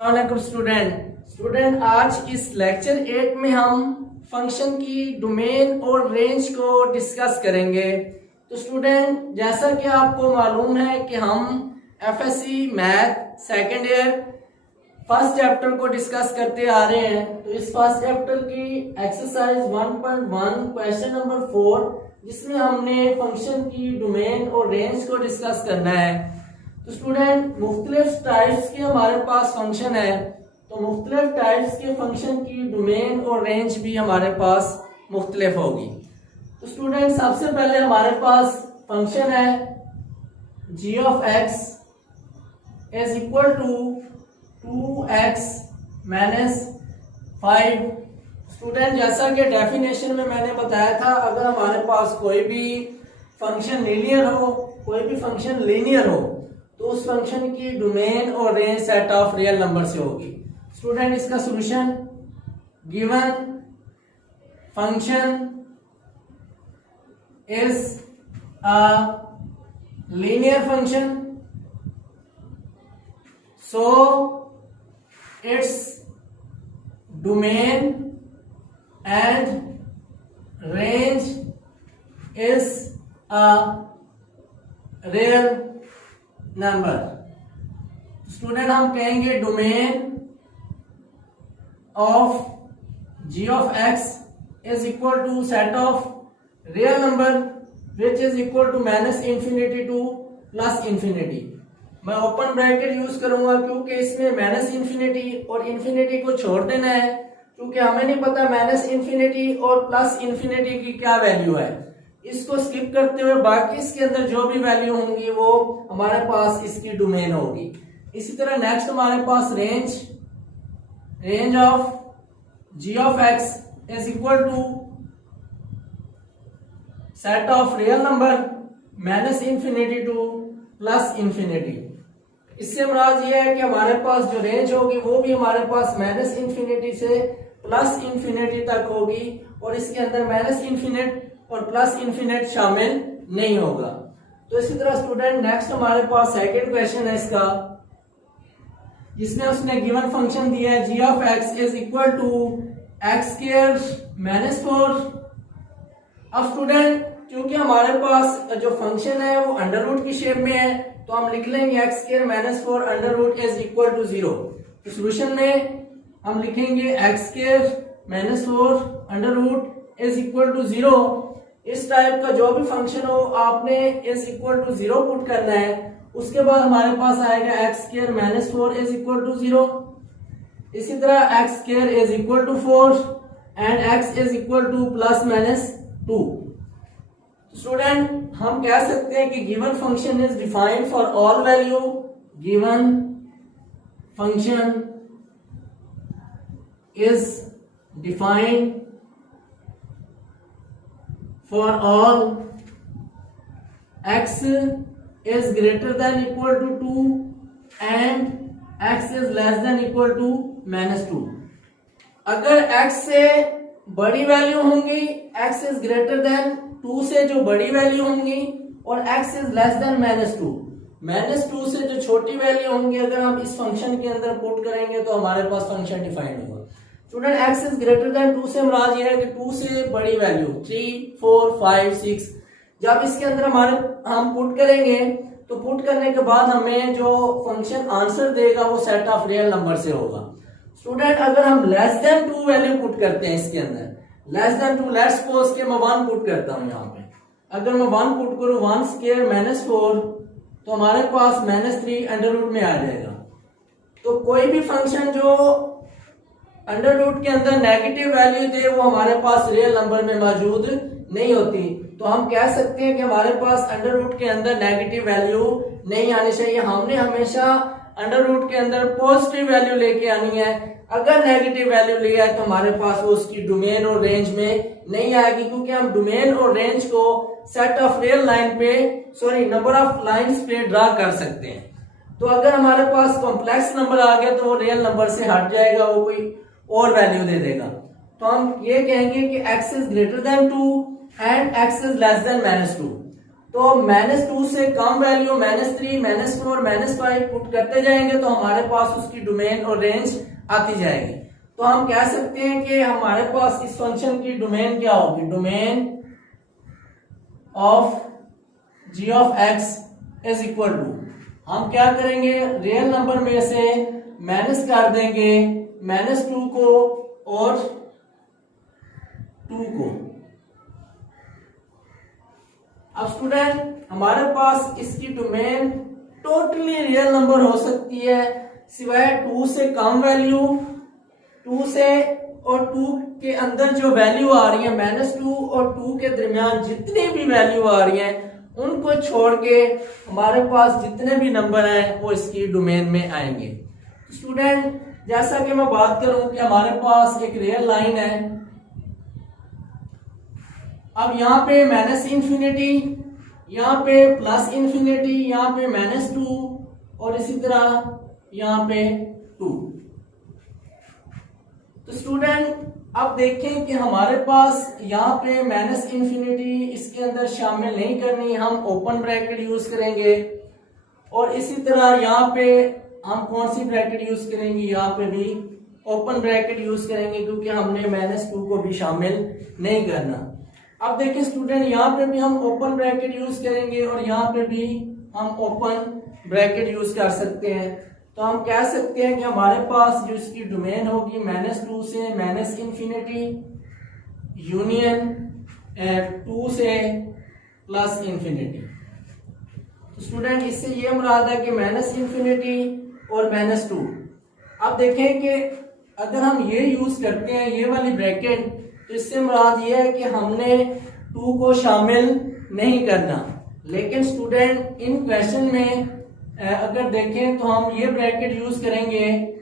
वालेकुम स्टूडेंट आज इस लेक्चर 8 में हम फंक्शन की डोमेन और रेंज को डिस्कस करेंगे। तो स्टूडेंट जैसा कि आपको मालूम है कि हम FSc math second year first chapter को डिस्कस करते आ रहे हैं। तो इस फर्स्ट चैप्टर की एक्सरसाइज 1.1 क्वेश्चन नंबर 4 जिसमें हमने फंक्शन की डोमेन और रेंज को डिस्कस करना है। तो स्टूडेंट मुख्तलिफ टाइप्स के हमारे पास फंक्शन है, तो मुख्तलिफ टाइप्स के फंक्शन की डोमेन और रेंज भी हमारे पास मुख्तलिफ होगी। तो स्टूडेंट सबसे पहले हमारे पास फंक्शन है g of x is equal to 2x minus 5। Student जैसा कि डेफिनेशन में मैंने बताया था, अगर हमारे पास कोई भी फंक्शन लीनियर हो, कोई भी फंक्शन लीनियर हो, तो उस फंक्शन की डोमेन और range set of real number से होगी। स्टूडेंट इसका solution given function is a linear function, so it's domain and range is a real number. Student हम कहेंगे domain of g of x is equal to set of real number which is equal to minus infinity to plus infinity. मैं open bracket use करूंगा क्योंकि इसमें minus infinity और infinity को छोड़ देना है, क्योंकि हमें नहीं पता माइनस इंफिनिटी और प्लस इंफिनिटी की क्या वैल्यू है। इसको स्किप करते हुए बाकी इसके अंदर जो भी वैल्यू होंगी वो हमारे पास इसकी डोमेन होगी। इसी तरह नेक्स्ट हमारे पास range of g of x is equal to set of real number minus infinity to plus infinity. इससे मुराद ये है कि हमारे पास जो रेंज होगी वो भी हमारे पास माइनस इंफिनिटी से प्लस इंफिनिटी तक होगी और इसके अंदर माइनस इंफिनिट और प्लस इंफिनिट शामिल नहीं होगा। तो इसी तरह स्टूडेंट नेक्स्ट हमारे पास सेकंड क्वेश्चन है इसका, जिसमें उसने गिवन फंक्शन दिया है g of x is equal to x square minus 4। अब स्टूडेंट क्योंकि हमारे पास जो फंक्शन है वो अंडर रूट की शेप में है, तो हम लिख लेंगे x square minus 4 under root is equal to 0। तो सोल्यूशन में हम लिखेंगे x square minus 4 under root is equal to 0। इस टाइप का जो भी फंक्शन हो आपने इज इक्वल टू 0 पुट करना है। उसके बाद हमारे पास आएगा x square minus 4 is equal to 0। इसी तरह x square is equal to 4 and x is equal to plus minus 2। Student हम कह सकते हैं कि given function is defined for all value, given function is defined for all x is greater than equal to 2 and x is less than equal to minus 2। अगर x से बड़ी value होंगी, x is greater than 2 से जो बड़ी value होंगी और x is less than minus 2, minus 2 से जो छोटी वैल्यू होंगी, अगर हम इस फंक्शन के अंदर पुट करेंगे तो हमारे पास फंक्शन डिफाइंड होगा। स्टूडेंट x इज ग्रेटर देन 2 से मुराद ये है कि 2 से बड़ी वैल्यू 3, 4, 5, 6 जब इसके अंदर हम पुट करेंगे तो पुट करने के बाद हमें जो फंक्शन आंसर देगा वो सेट ऑफ रियल नंबर से होगा। स्टूडेंट अगर हम लेस देन 2 वैल्यू पुट करते हैं इसके अंदर, लेस देन 2, लेट्स सपोज के मैं 1 पुट करता हूं यहाँ पे। अगर मैं 1 पुट करूं 1 स्क्वायर माइनस 4 तो हमारे पास माइनस 3 अंडर रूट में आ जाएगा। तो कोई भी फंक्शन जो अंडर रूट के अंदर नेगेटिव वैल्यू दे वो हमारे पास रियल नंबर में मौजूद नहीं होती। तो हम कह सकते हैं कि हमारे पास अंडर रूट के अंदर नेगेटिव वैल्यू नहीं आनी चाहिए। हमने हमेशा अंडर रूट के अंदर पॉजिटिव वैल्यू लेके आनी है। अगर नेगेटिव वैल्यू लिया है तो हमारे पास वो उसकी डोमेन और रेंज में नहीं आएगी, क्योंकि हम डोमेन और रेंज को सेट ऑफ रियल लाइन पे नंबर ऑफ लाइंस पे ड्रा कर सकते हैं। तो अगर हमारे पास कॉम्प्लेक्स नंबर आ गया तो वो रियल नंबर से हट जाएगा, वो कोई और वैल्यू दे देगा। तो हम ये कहेंगे कि x इज greater then 2 and x is less than -2। तो -2 से कम वैल्यू -3, -4, -5 पुट करते जाएंगे तो हमारे पास उसकी डोमेन और रेंज आती जाएगी। तो हम कह सकते हैं कि हमारे पास इस फंक्शन की डोमेन क्या होगी, domain of g of x is equal to, हम क्या करेंगे, रियल नंबर में से माइनस कर देंगे -2 को और 2 को। अब स्टूडेंट हमारे पास इसकी डोमेन टोटली रियल नंबर हो सकती है सिवाय 2 से कम वैल्यू, 2 से और 2 के अंदर जो वैल्यू आ रही है, -2 और 2 के दरमियान जितनी भी वैल्यू आ रही है उनको छोड़ के हमारे पास जितने भी नंबर हैं वो इसकी डोमेन में आएंगे। स्टूडेंट जैसा कि मैं बात करूं कि हमारे पास एक रियल लाइन है, अब यहाँ पे -∞, यहाँ पे +∞, यहाँ पे -2 और इसी तरह यहाँ पे 2। तो स्टूडेंट अब देखें कि हमारे पास यहाँ पे -∞ इसके अंदर शामिल नहीं करनी, हम ओपन ब्रैकेट यूज करेंगे और इसी तरह यहाँ पे हम कौन सी ब्रैकेट यूज करेंगे, यहाँ पे भी ओपन ब्रैकेट यूज करेंगे क्योंकि हमने -2 को भी शामिल नहीं करना। अब देखिए स्टूडेंट यहाँ पे भी हम ओपन ब्रैकेट यूज करेंगे और यहाँ पे भी हम ओपन ब्रैकेट यूज कर सकते हैं। तो हम कह सकते हैं कि हमारे पास जो इसकी डोमेन होगी -2 से -∞ यूनियन 2 से +∞। तो स्टूडेंट इससे ये मुराद है कि -∞ और -2। अब देखें कि अगर हम ये यूज करते हैं ये वाली ब्रैकेट, तो इससे मुराद ये है कि हमने 2 को शामिल नहीं करना। लेकिन स्टूडेंट इन क्वेश्चन में अगर देखें तो हम ये ब्रैकेट यूज करेंगे,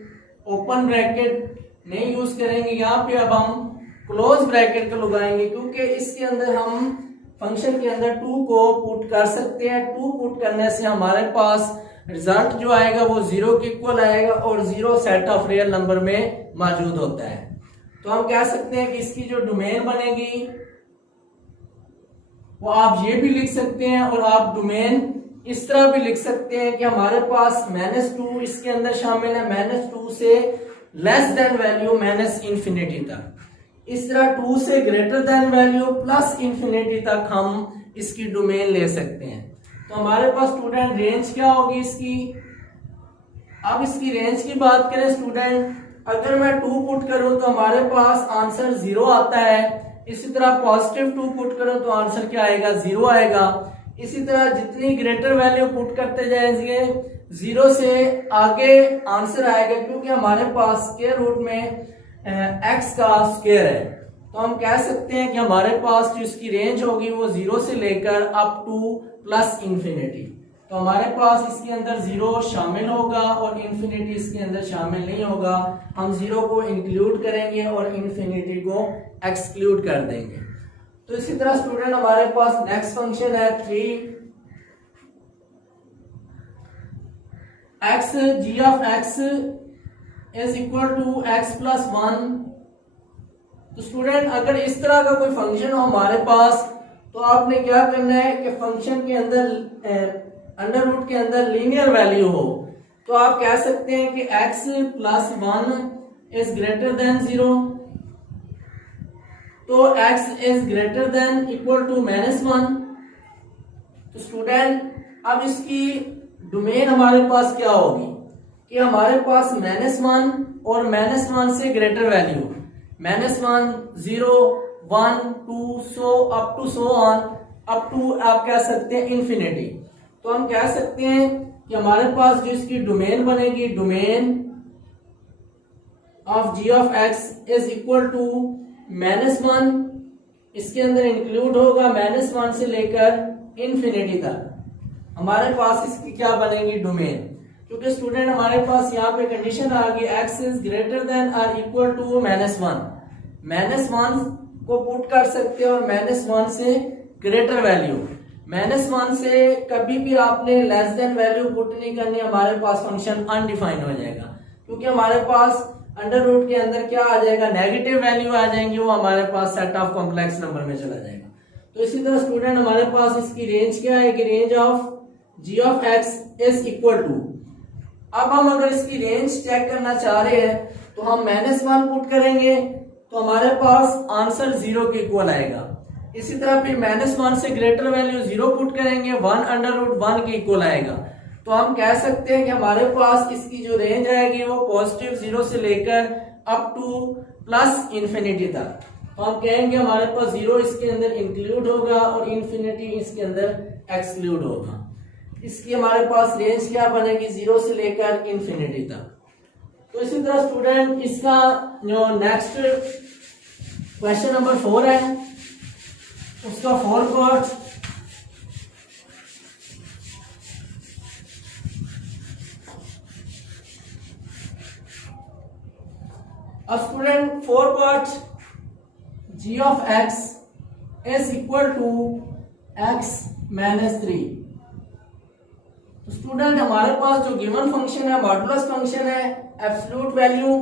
ओपन ब्रैकेट नहीं यूज करेंगे, यहाँ पे अब हम क्लोज ब्रैकेट को लगाएंगे क्योंकि इसके अंदर हम फंक्शन के अंदर 2 को पुट कर सकते हैं। 2 पुट करने से हमारे पास रिजल्ट जो आएगा वो 0 के इक्वल आएगा और 0 सेट ऑफ रियल नंबर में मौजूद होता है। तो हम कह सकते हैं कि इसकी जो डोमेन बनेगी वो आप ये भी लिख सकते हैं और आप डोमेन इस तरह भी लिख सकते हैं कि हमारे पास -2 इसके अंदर शामिल है, -2 से लेस देन वैल्यू -∞ तक, इस तरह 2 से ग्रेटर देन वैल्यू +∞ तक हम इसकी डोमेन ले सकते हैं। तो हमारे पास स्टूडेंट रेंज क्या होगी इसकी, अब इसकी रेंज की बात करें स्टूडेंट, अगर मैं 2 पुट करूं तो हमारे पास आंसर 0 आता है, इसी तरह +2 पुट करूं तो आंसर क्या आएगा, 0 आएगा। इसी तरह जितनी ग्रेटर वैल्यू पुट करते जाएंगे 0 से आगे आंसर आएगा क्योंकि हमारे पास स्क्वायर रूट में x का स्क्वायर है। तो हम कह सकते हैं कि हमारे पास जो इसकी रेंज होगी वो 0 से लेकर अप टू +∞। तो हमारे पास इसके अंदर 0 शामिल होगा और ∞ इसके अंदर शामिल नहीं होगा। हम 0 को इंक्लूड करेंगे और ∞ को एक्सक्लूड कर देंगे। तो इसी तरह स्टूडेंट हमारे पास नेक्स्ट फंक्शन है 3x g of x is equal to x + 1। तो स्टूडेंट अगर इस तरह का कोई फंक्शन हो हमारे पास तो आपने क्या करना है कि फंक्शन के अंदर अंडर रूट के अंदर लीनियर वैल्यू हो तो आप कह सकते हैं कि x + 1 इज ग्रेटर देन 0। तो x इज ग्रेटर देन इक्वल टू -1। तो स्टूडेंट अब इसकी डोमेन हमारे पास क्या होगी कि हमारे पास -1 और -1 से greater value, -1 0 1 2 so up to so on up to आप कह सकते हैं इन्फिनिटी। तो हम कह सकते हैं कि हमारे पास जो इसकी डोमेन बनेगी, domain of g of x is equal to -1, इसके अंदर इंक्लूड होगा -1 से लेकर इन्फिनिटी तक। हमारे पास इसकी क्या बनेगी डोमेन, क्योंकि स्टूडेंट हमारे पास यहाँ पे कंडीशन आ गई x इज ग्रेटर देन और इक्वल टू -1। -1 को पुट कर सकते हैं और -1 से ग्रेटर वैल्यू, -1 से कभी भी आपने लेस देन वैल्यू पुट नहीं करनी, हमारे पास फंक्शन अनडिफाइंड हो जाएगा क्योंकि हमारे पास अंडर रूट के अंदर क्या आ जाएगा, नेगेटिव वैल्यू आ जाएंगी, वो हमारे पास सेट ऑफ कॉम्प्लेक्स नंबर में चला जाएगा। तो इसी तरह स्टूडेंट हमारे पास इसकी रेंज क्या है कि range of g of x is equal to, अब हम अगर इसकी रेंज चेक करना चाह रहे हैं तो हम -1 पुट करेंगे तो हमारे पास आंसर 0 के इक्वल आएगा। इसी तरह फिर -1 से ग्रेटर वैल्यू 0 पुट करेंगे 1/√1 के इक्वल आएगा। तो हम कह सकते हैं कि हमारे पास इसकी जो रेंज आएगी वो पॉजिटिव 0 से लेकर अप टू प्लस इंफिनिटी तक। तो हम कहेंगे हमारे पास 0 इसके अंदर इंक्लूड होगा और इंफिनिटी इसके अंदर एक्सक्लूड होगा। इसकी हमारे पास रेंज क्या बनेगी 0 से लेकर इंफिनिटी तक। तो इसी तरह स्टूडेंट इसका जो नेक्स्ट क्वेश्चन नंबर 4 है उसका 4 पार्ट अब student 4 part g of x is equal to x minus 3। तो स्टूडेंट हमारे पास जो गिवन फंक्शन है मॉडुलस फंक्शन है, एब्सोल्यूट वैल्यू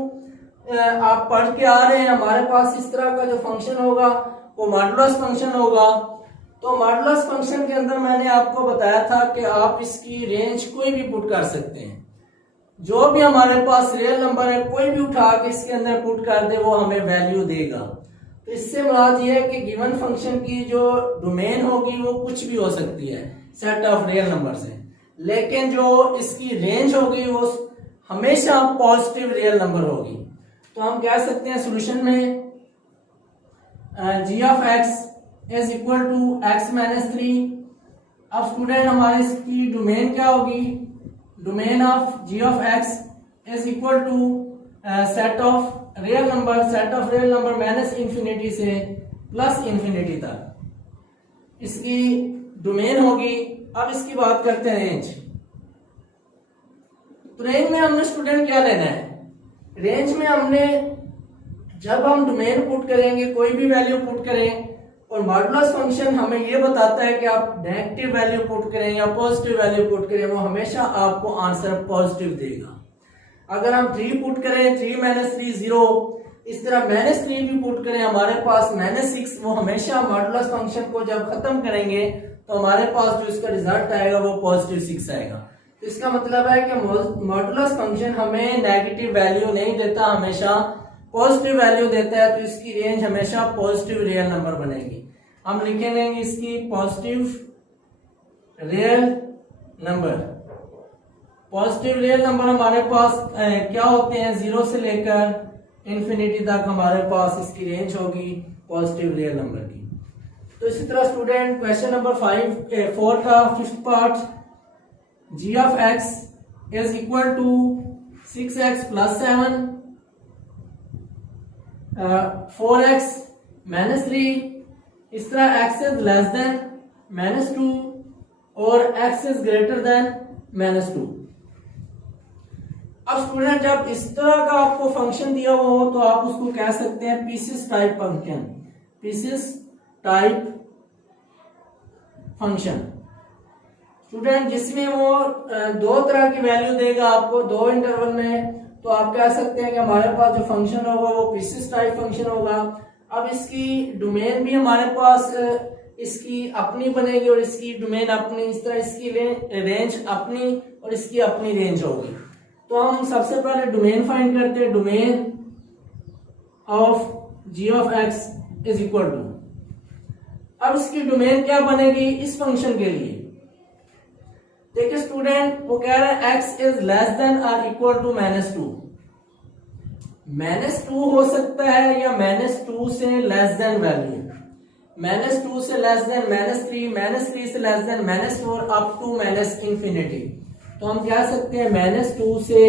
आप पढ़ के आ रहे हैं। हमारे पास इस तरह का जो फंक्शन होगा वो मॉडुलस फंक्शन होगा। तो मॉडुलस फंक्शन के अंदर मैंने आपको बताया था कि आप इसकी रेंज कोई भी पुट कर सकते हैं। जो भी हमारे पास रियल नंबर है कोई भी उठा के इसके अंदर पुट कर दे वो हमें वैल्यू देगा। तो इससे मुराद ये है कि गिवन फंक्शन की जो डोमेन होगी वो कुछ भी हो सकती है सेट ऑफ रियल नंबर से, लेकिन जो इसकी रेंज होगी वो हमेशा पॉजिटिव रियल नंबर होगी। तो हम कह सकते हैं सॉल्यूशन में g of x is equal to x minus 3। अब स्टूडेंट हमारे इसकी डोमेन क्या होगी, domain of g of x is equal to set of real number minus infinity से प्लस इंफिनिटी तक इसकी डोमेन होगी। अब इसकी बात करते हैं रेंज। तो रेंज में हमने स्टूडेंट क्या लेना है, रेंज में हमने जब हम डोमेन पुट करेंगे कोई भी वैल्यू पुट करें और मॉडुलस फंक्शन हमें ये बताता है कि आप नेगेटिव वैल्यू पुट करें या पॉजिटिव वैल्यू पुट करें वो हमेशा आपको आंसर पॉजिटिव देगा। अगर हम 3 पुट करें 3 माइनस 3 0, इस तरह -3 भी पुट करें हमारे पास -6, वो हमेशा मॉडुलस फंक्शन को जब खत्म करेंगे तो हमारे पास जो इसका रिजल्ट आएगा वो पॉजिटिव 6 आएगा। तो इसका मतलब है कि मॉडुलस फंक्शन हमें नेगेटिव वैल्यू नहीं देता, हमेशा पॉजिटिव वैल्यू देता है। तो इसकी रेंज हमेशा पॉजिटिव रियल नंबर बनेगी। हम लिखेंगे इसकी positive real number. Positive real number हमारे पास क्या होते हैं 0 से लेकर इंफिनिटी तक हमारे पास इसकी रेंज होगी पॉजिटिव रियल नंबर की। तो इसी तरह स्टूडेंट क्वेश्चन नंबर 4 का 5th part g of x is equal to 6x plus 7 4x minus 3। इस तरह x इज लेस देन -2 और x इज ग्रेटर देन -2। अब स्टूडेंट जब इस तरह का आपको फंक्शन दिया हुआ हो तो आप उसको कह सकते हैं pieces type function, pieces type function. Student जिसमें वो 2 तरह की वैल्यू देगा आपको 2 इंटरवल में, तो आप कह सकते हैं कि हमारे पास जो फंक्शन होगा वो पीसेस टाइप फंक्शन होगा। अब इसकी डोमेन भी हमारे पास इसकी अपनी बनेगी और इसकी डोमेन अपनी, इस तरह इसकी रेंज अपनी और इसकी अपनी रेंज होगी। तो हम सबसे पहले डोमेन फाइंड करते हैं, domain of g of x is equal to, अब इसकी डोमेन क्या बनेगी इस फंक्शन के लिए। देखिए स्टूडेंट वो कह रहा है x इज लेस देन और इक्वल टू -2। -2 हो सकता है या -2 से लेस देन वैल्यू, -2 से लेस देन -3, -3 से less than -4 up to -infinity. तो हम कह सकते हैं -2 से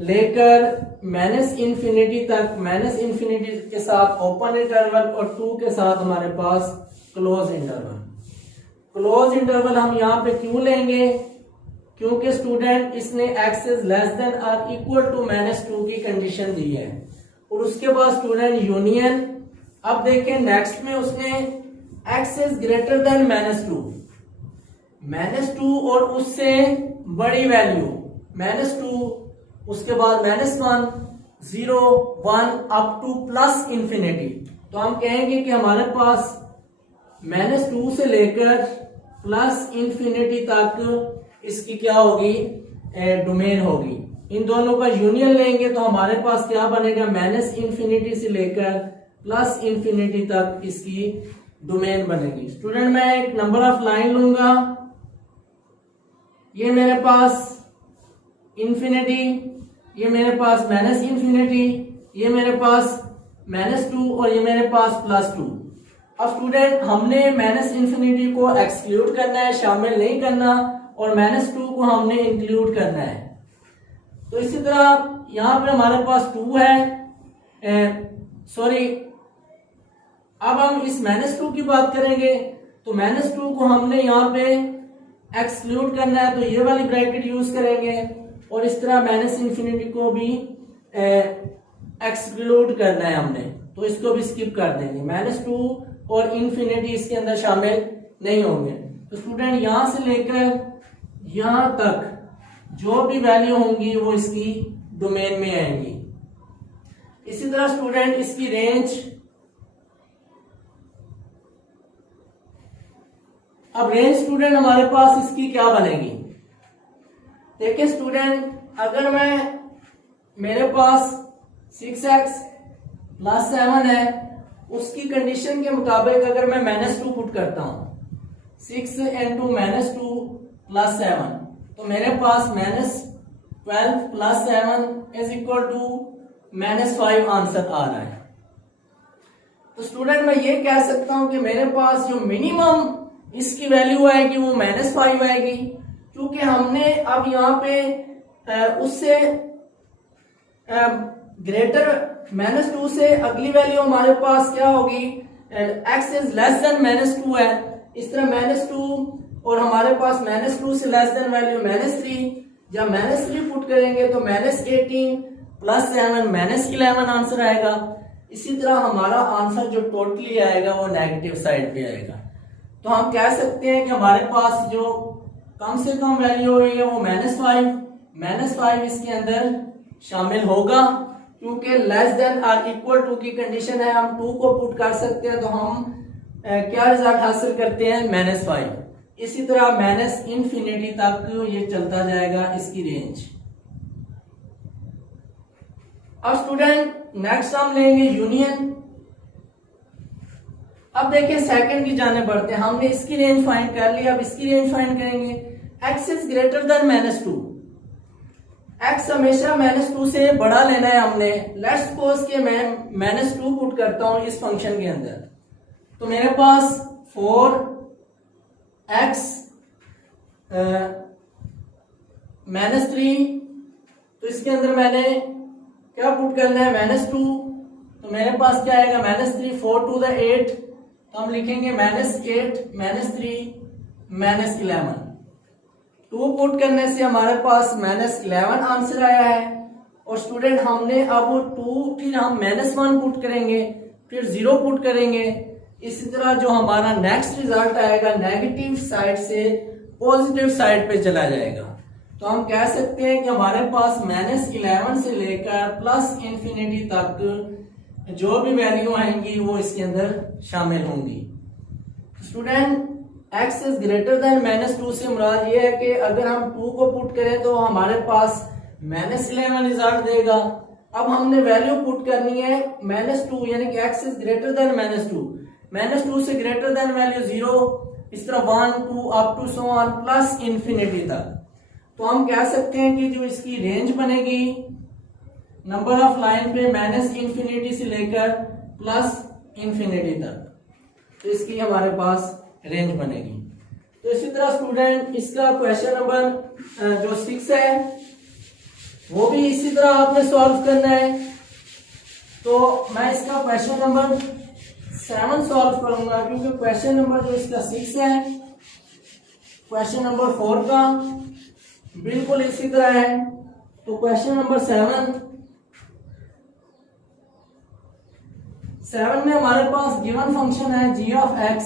लेकर -इंफिनिटी तक, -इंफिनिटी के साथ ओपन इंटरवल और 2 के साथ हमारे पास क्लोज इंटरवल। क्लोज इंटरवल हम यहाँ पे क्यों लेंगे, क्योंकि स्टूडेंट इसने x इज लेस देन और इक्वल टू -2 की कंडीशन दी है और उसके बाद स्टूडेंट यूनियन। अब देखें नेक्स्ट में उसने x इज ग्रेटर देन -2 और उससे बड़ी वैल्यू -2, उसके बाद -1 0 1 अप टू प्लस इंफिनिटी। तो हम कहेंगे कि हमारे पास -2 से लेकर प्लस इंफिनिटी तक इसकी क्या होगी, डोमेन होगी। इन दोनों का यूनियन लेंगे तो हमारे पास क्या बनेगा, -इंफिनिटी से लेकर प्लस इंफिनिटी तक इसकी डोमेन बनेगी। स्टूडेंट मैं एक नंबर ऑफ लाइन लूंगा, ये मेरे पास इंफिनिटी, ये मेरे पास -इंफिनिटी, ये मेरे पास -2 और ये मेरे पास +2। अब स्टूडेंट हमने -इंफिनिटी को एक्सक्लूड करना है, शामिल नहीं करना, और -2 को हमने इंक्लूड करना है। तो इसी तरह यहां पे हमारे पास 2 है, सॉरी, अब हम इस -2 की बात करेंगे तो -2 को हमने यहाँ पे एक्सक्लूड करना है, तो ये वाली ब्रैकेट यूज करेंगे, और इस तरह -इंफिनिटी को भी एक्सक्लूड करना है हमने, तो इसको भी स्किप कर देंगे। -2 और इंफिनिटी इसके अंदर शामिल नहीं होंगे। तो स्टूडेंट यहां से लेकर यहां तक जो भी वैल्यू होंगी वो इसकी डोमेन में आएंगी। इसी तरह स्टूडेंट इसकी रेंज, अब रेंज स्टूडेंट हमारे पास इसकी क्या बनेगी, देखिए स्टूडेंट, अगर मेरे पास 6x + 7 है, उसकी कंडीशन के मुताबिक अगर मैं -2 पुट करता हूं, 6 × -2 + 7, तो मेरे पास -12 + 7 = -5 आंसर आ रहा है। तो स्टूडेंट मैं ये कह सकता हूं कि मेरे पास जो मिनिमम इसकी वैल्यू आएगी वो -5 आएगी, क्योंकि हमने अब यहाँ पे उससे ग्रेटर -2 से अगली वैल्यू हमारे पास क्या होगी, x इज लेस देन -2 है, इस तरह -2 और हमारे पास -2 से लेस देन वैल्यू -3, जब -3 पुट करेंगे तो -18 + 7 -11 आंसर आएगा। इसी तरह हमारा आंसर जो टोटली आएगा वो नेगेटिव साइड पे आएगा। तो हम कह सकते हैं कि हमारे पास जो कम से कम वैल्यू हुई है वो -5 इसके अंदर शामिल होगा, क्योंकि लेस देन और इक्वल टू की कंडीशन है, हम 2 को पुट कर सकते हैं, तो हम क्या रिजल्ट हासिल करते हैं, -5। इसी तरह -इंफिनिटी तक ये चलता जाएगा इसकी रेंज। अब स्टूडेंट नेक्स्ट हम लेंगे यूनियन। अब देखिए सेकंड की जाने बढ़ते हैं, हमने इसकी रेंज फाइंड कर ली, अब इसकी रेंज फाइंड करेंगे। x इज ग्रेटर देन -2, x हमेशा -2 से बड़ा लेना है हमने। लेट्स सपोज कि मैं -2 पुट करता हूं इस फंक्शन के अंदर, तो मेरे पास 4x -3, तो इसके अंदर मैंने क्या पुट करना है, -2, तो मेरे पास क्या आएगा, -3, 4 to the 8, तो हम लिखेंगे -8 -3 -11। 2 पुट करने से हमारे पास -11 आंसर आया है। और स्टूडेंट हमने अब 2 फिर हम -1 पुट करेंगे, फिर 0 पुट करेंगे। इसी तरह जो हमारा नेक्स्ट रिजल्ट आएगा नेगेटिव साइड से पॉजिटिव साइड पे चला जाएगा। तो हम कह सकते हैं कि हमारे पास -11 से लेकर +इंफिनिटी तक जो भी वैल्यू आएंगी वो इसके अंदर शामिल होंगी। स्टूडेंट x इज ग्रेटर देन -2 से मुराद ये है कि अगर हम 2 को पुट करें तो हमारे पास -11 रिजल्ट देगा। अब हमने वैल्यू पुट करनी है -2, यानी कि x इज ग्रेटर देन -2 से ग्रेटर देन वैल्यू 0, इस तरह 1 2 up to so on plus infinity तक। तो हम कह सकते हैं कि जो इसकी रेंज बनेगी नंबर ऑफ लाइन पे -इंफिनिटी से लेकर +इंफिनिटी तक, तो इसकी हमारे पास रेंज बनेगी। तो इसी तरह स्टूडेंट इसका क्वेश्चन नंबर जो 6 है वो भी इसी तरह आपने सॉल्व करना है। तो मैं इसका क्वेश्चन नंबर 7 सॉल्व करूंगा, क्योंकि क्वेश्चन नंबर जो इसका 6 है क्वेश्चन नंबर 4 का बिल्कुल इसी तरह है। तो क्वेश्चन नंबर 7 में हमारे पास गिवन फंक्शन है g of x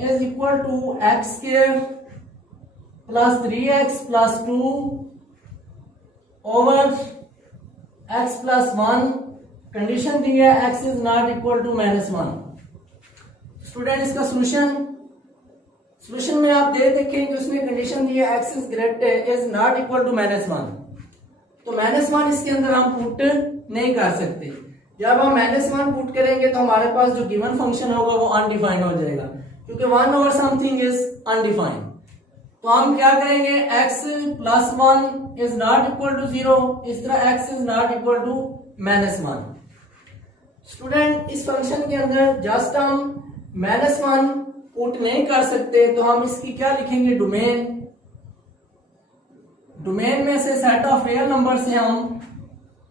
is equal to x² plus 3x plus 2 over x plus 1। Condition दी है x is not equal to -1। Student इसका सोल्यूशन में आप देखेंगे उसमें कंडीशन दी है x is greater is not equal to -1, तो -1 इसके अंदर हम पुट नहीं कर सकते। जब हम -1 पुट करेंगे तो हमारे पास जो गिवन फंक्शन होगा वो अनडिफाइंड हो जाएगा, क्योंकि 1 ओवर समथिंग इज अनडिफाइंड। तो हम क्या करेंगे, x + 1 is not equal to 0, इस तरह x is not equal to -1। Student इस फंक्शन के अंदर जस्ट हम -1 पुट नहीं कर सकते, तो हम इसकी क्या लिखेंगे, डोमेन में से सेट ऑफ रियल नंबर से हम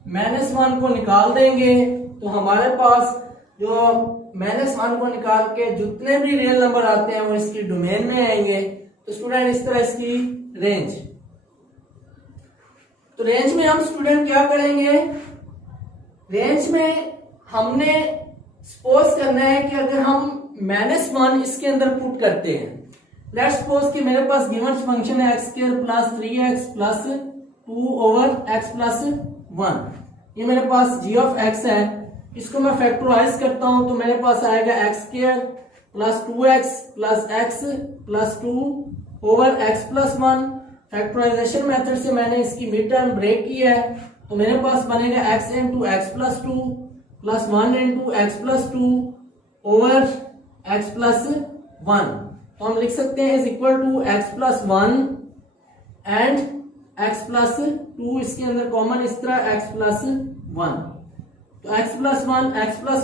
-1 को निकाल देंगे, तो हमारे पास जो -1 को निकाल के जितने भी रियल नंबर आते हैं वो इसकी डोमेन में आएंगे। तो स्टूडेंट इस तरह इसकी रेंज, तो रेंज में हम स्टूडेंट क्या करेंगे, रेंज में हमने सपोज करना है कि अगर हम -1 इसके अंदर पुट करते हैं, लेट्स सपोज कि मेरे पास गिवन फंक्शन है x² + 3x + 2 ओवर x + 1, ये मेरे पास g ऑफ x है। इसको मैं फैक्टराइज करता हूं तो मेरे पास आएगा x² + 2x + x + 2 over x + 1। Factorization method से मैंने इसकी मिड टर्म ब्रेक की है, तो मेरे पास बनेगा x × x + 2 + 1 × x + 2 over x + 1। तो हम लिख सकते हैं is equal to x + 1 and x + 2, इसके अंदर कॉमन इस तरह x + 1, तो x +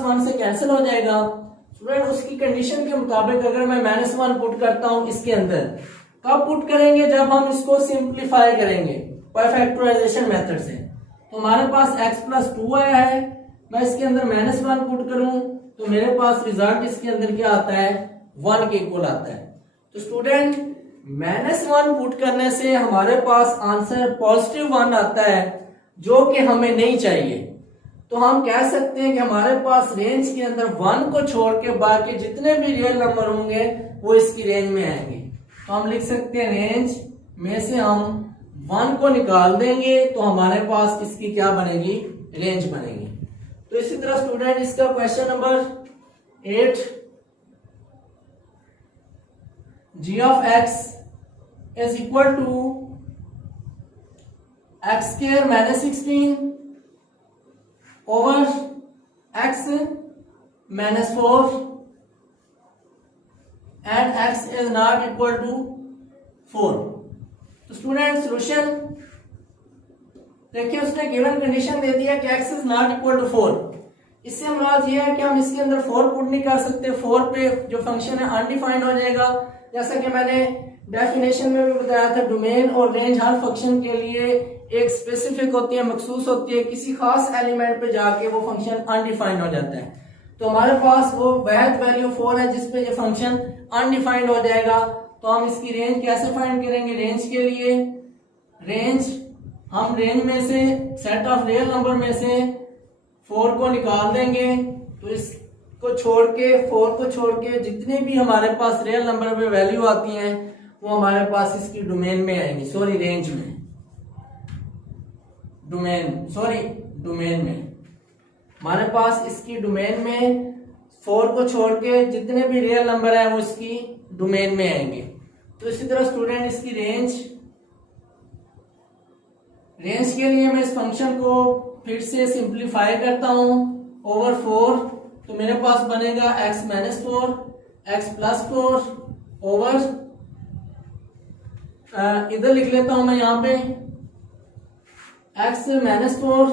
1 से कैंसिल हो जाएगा। स्टूडेंट उसकी कंडीशन के मुताबिक अगर मैं -1 पुट करता हूं इसके अंदर, कब पुट करेंगे, जब हम इसको सिंप्लीफाई करेंगे बाय फैक्टराइजेशन मेथड से। तो हमारे पास x + 2 आया है, मैं इसके अंदर -1 पुट करूं तो मेरे पास रिजल्ट इसके अंदर क्या आता है, 1 के इक्वल आता है। तो स्टूडेंट -1 पुट करने से हमारे पास आंसर +1 आता है, जो कि हमें नहीं चाहिए। तो हम कह सकते हैं कि हमारे पास रेंज के अंदर 1 को छोड़ के बाकी जितने भी रियल नंबर होंगे वो इसकी रेंज में आएंगे। तो हम लिख सकते हैं रेंज में से हम 1 को निकाल देंगे तो हमारे पास इसकी क्या बनेगी, रेंज बनेगी। तो इसी तरह स्टूडेंट इसका question number 8, g of x is equal to x² - 16 over x - 4 and x is not equal to 4। तो स्टूडेंट सोल्यूशन देखिए, उसने गिवन कंडीशन दे दिया कि x is not equal to 4। इससे मुराद ये है कि हम इसके अंदर 4 पुट नहीं कर सकते, 4 पे जो फंक्शन है अनडिफाइंड हो जाएगा। जैसा कि मैंने डेफिनेशन में भी बताया था, डोमेन और रेंज हर फंक्शन के लिए एक स्पेसिफिक होती है, मखसूस होती है, किसी खास एलिमेंट पे जाके वो फंक्शन अनडिफाइंड हो जाता है। तो हमारे पास वो वैध वैल्यू 4 है जिसपे ये फंक्शन अनडिफाइंड हो जाएगा। तो हम इसकी रेंज कैसे फाइंड करेंगे, रेंज के लिए हम रेंज में से सेट ऑफ रियल नंबर में से 4 को निकाल देंगे, तो इसको छोड़ के 4 को छोड़ के जितने भी हमारे पास रियल नंबर पे वैल्यू आती हैं वो हमारे पास इसकी डोमेन में आएंगी, सॉरी रेंज में, डोमेन में हमारे पास इसकी डोमेन में 4 को छोड़ के जितने भी रियल नंबर है वो इसकी डोमेन में आएंगे। तो इसी तरह स्टूडेंट इसकी रेंज के लिए मैं इस फंक्शन को फिर से सिंप्लीफाई करता हूं ओवर 4, तो मेरे पास बनेगा x - 4 x + 4 ओवर इधर लिख लेता हूं मैं यहाँ पे x - 4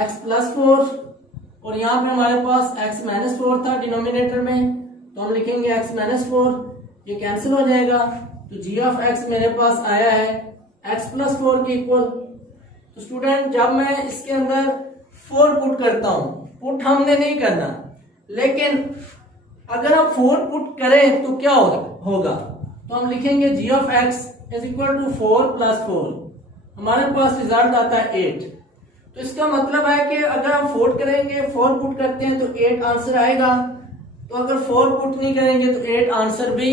x + 4 और यहाँ पे हमारे पास x - 4 था डिनोमिनेटर में, तो हम लिखेंगे x - 4, ये कैंसिल हो जाएगा। तो g ऑफ x मेरे पास आया है x + 4 के इक्वल। तो स्टूडेंट जब मैं इसके अंदर 4 पुट करता हूं, पुट हमने नहीं करना, लेकिन अगर हम 4 पुट करें तो क्या होगा, तो हम लिखेंगे g of x is equal to 4 + 4, हमारे पास रिजल्ट आता है 8। तो इसका मतलब है कि अगर हम 4 करेंगे, 4 पुट करते हैं तो 8 आंसर आएगा, तो अगर 4 पुट नहीं करेंगे तो 8 आंसर भी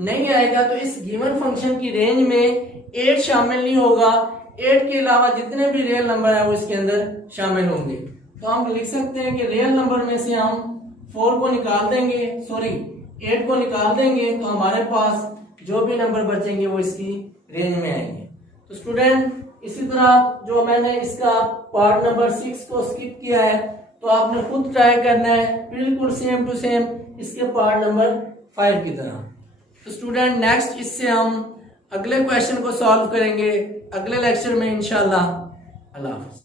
नहीं आएगा। तो इस गिवन फंक्शन की रेंज में 8 शामिल नहीं होगा, 8 के अलावा जितने भी रियल नंबर है वो इसके अंदर शामिल होंगे। तो हम लिख सकते हैं कि रियल नंबर में से हम 4 को निकाल देंगे, सॉरी 8 को निकाल देंगे तो हमारे पास जो भी नंबर बचेंगे वो इसकी रेंज में आएंगे। तो स्टूडेंट इसी तरह जो मैंने इसका पार्ट नंबर 6 को स्किप किया है तो आपने खुद ट्राई करना है बिल्कुल सेम टू सेम इसके पार्ट नंबर 5 की तरह। तो स्टूडेंट नेक्स्ट इससे हम अगले क्वेश्चन को सॉल्व करेंगे अगले लेक्चर में इंशाल्लाह। अल्लाह हाफ़िज़।